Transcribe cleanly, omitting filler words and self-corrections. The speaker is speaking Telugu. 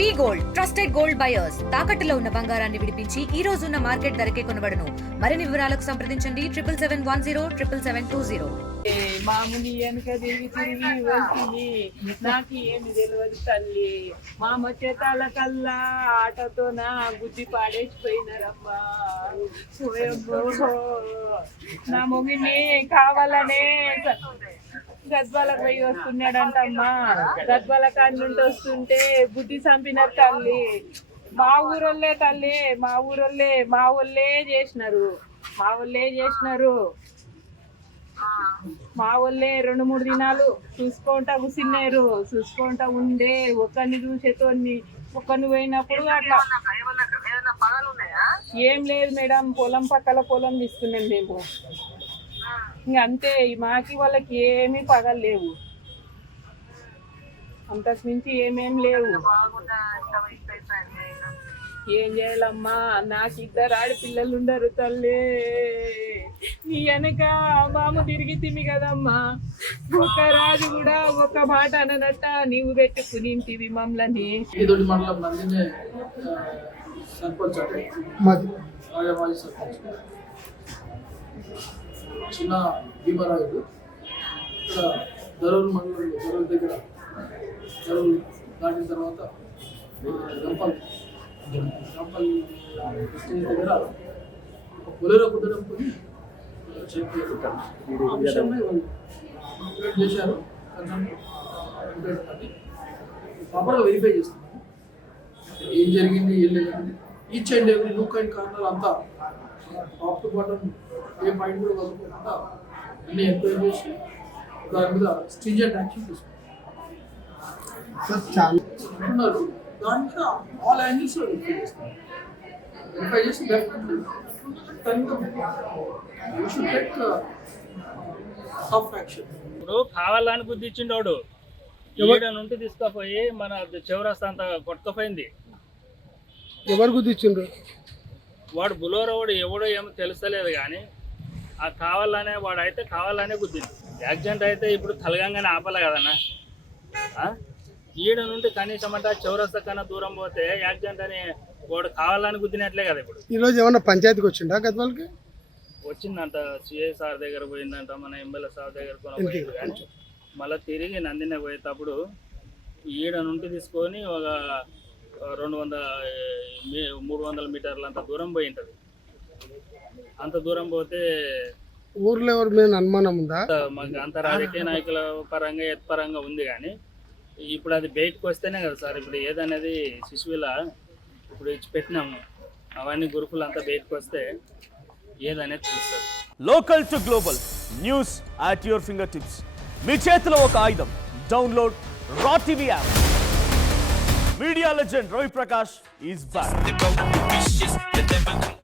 వి గోల్డ్ ట్రస్టెడ్ గోల్డ్ బయర్స్ తాకట్టులో ఉన్న బంగారాన్ని విడిపించి ఈ రోజు ఉన్న మార్కెట్ ధరకే కొనబడును. మరిన్ని వివరాలకు సంప్రదించండి 7771077220. మామూలు వెనక తిరిగి తిరిగి వస్తుంది నాకు ఏమి తెలియదు తల్లి. మామ చేతాల కల్లా ఆటోతో నా బుద్ధి పాడేసిపోయినారమ్మా. నా మొగిని కావాలనే గద్వాలకు పోయి వస్తున్నాడంటమ్మా. గద్వాల కాడి నుండి వస్తుంటే బుద్ధి చంపినారు తల్లి. మా ఊరోళ్ళే తల్లి, మా ఊరోళ్ళే చేసినారు. మా వాళ్ళే 2-3 దినాలు చూసుకుంటా కూర్చున్నారు. చూసుకుంటా ఉండే ఒకరిని చూసేతోని ఒక్కరిని పోయినప్పుడు అట్లా ఏం లేదు మేడం. పొలం పక్కల పొలం తీసుకున్నాం మేము. ఇంకా అంతే, మాకి వాళ్ళకి ఏమీ పగలు లేవు, అంతకు మించి ఏమేం లేవు. ఏం చేయాలమ్మా, నాకు 2 ఆడపిల్లలు ఉండరు తల్లి. నీ వెనక మామ తిరిగి తిని కదమ్మా. ఒక రాజు కూడా ఒక మాట అననట్ట నీవు పెట్టుకునింటివి మమ్మల్ని. చిన్న భీమరాయుడు ఇక్కడ దరూరు మండలం దరూరు దగ్గర దరూరు దాటిన తర్వాత గంపల్ స్టేజ్ దగ్గర ఒక బొలెరో కుదడంతో చెప్పారు. ఆ విషయమై వాళ్ళు కంప్లైంట్ చేశారు. కంప్లైంట్ ప్రాపర్గా వెరిఫై చేస్తున్నాము ఏం జరిగింది ఏం లేదండి. Each and every nook and corner అంతా టాప్ టు బాటమ్ ఏ పాయింట్ కూడా వదలకుండా అన్ని ఎంక్వైరీ చేసి దాని మీద స్ట్రింజెంట్ యాక్షన్ తీసుకుంటున్నారు. దాని మీద ఆల్ యాంగిల్స్ వెరిఫై చేస్తారు. వెరిఫై చేసి టఫ్ యాక్షన్. ఇప్పుడు కావాలని గుద్దిచ్చిండోడు నుండి తీసుకుపోయి మన చివరస్తా అంతా కొట్టుకుపోయింది. ఎవరు గుద్దిచ్చిండ్రు? వాడు బులోరో వాడు ఎవడో ఏమో తెలుస్తలేదు, కానీ ఆ కావాలనే వాడు అయితే కావాలనే గుద్దిండు. యాక్సిడెంట్ అయితే ఇప్పుడు తలగంగానే ఆపాలి కదన్నా. ఈడ నుండి కనీసం అంటే చౌరస్తా కన్నా దూరం పోతే యాక్సిడెంట్ అని వాడు కావాలని గుద్దినట్లే కదా. ఇప్పుడు ఈరోజు ఏమన్నా పంచాయతీకి వచ్చిండా గద్వాలకి? వచ్చిందంట, సిఐ సార్ దగ్గర పోయిందంట, మన ఎమ్మెల్యే సార్ దగ్గర పోయింది. కానీ మళ్ళీ తిరిగి నందినే పోయేటప్పుడు ఈడ నుండి తీసుకొని ఒక 200-300 మీటర్లు అంత దూరం పోయి ఉంటుంది. అంత దూరం పోతే ఊర్లో ఎవరి మీద అనుమానం ఉందా? మాకు అంత రాజకీయ నాయకుల పరంగా ఎత్పరంగా ఉంది, కానీ ఇప్పుడు అది బయటకు వస్తేనే కదా సార్. ఇప్పుడు ఏదనేది శిశువుల ఇప్పుడు ఇచ్చి పెట్టినాము, అవన్నీ గ్రూపులు అంతా బయటకు వస్తే ఏదనేది తెలుస్తుంది. Local to global news at your finger tips. మీ చేతిలో ఒక ఆయుధం. Download Raw TV app. Media legend Ravi Prakash is back.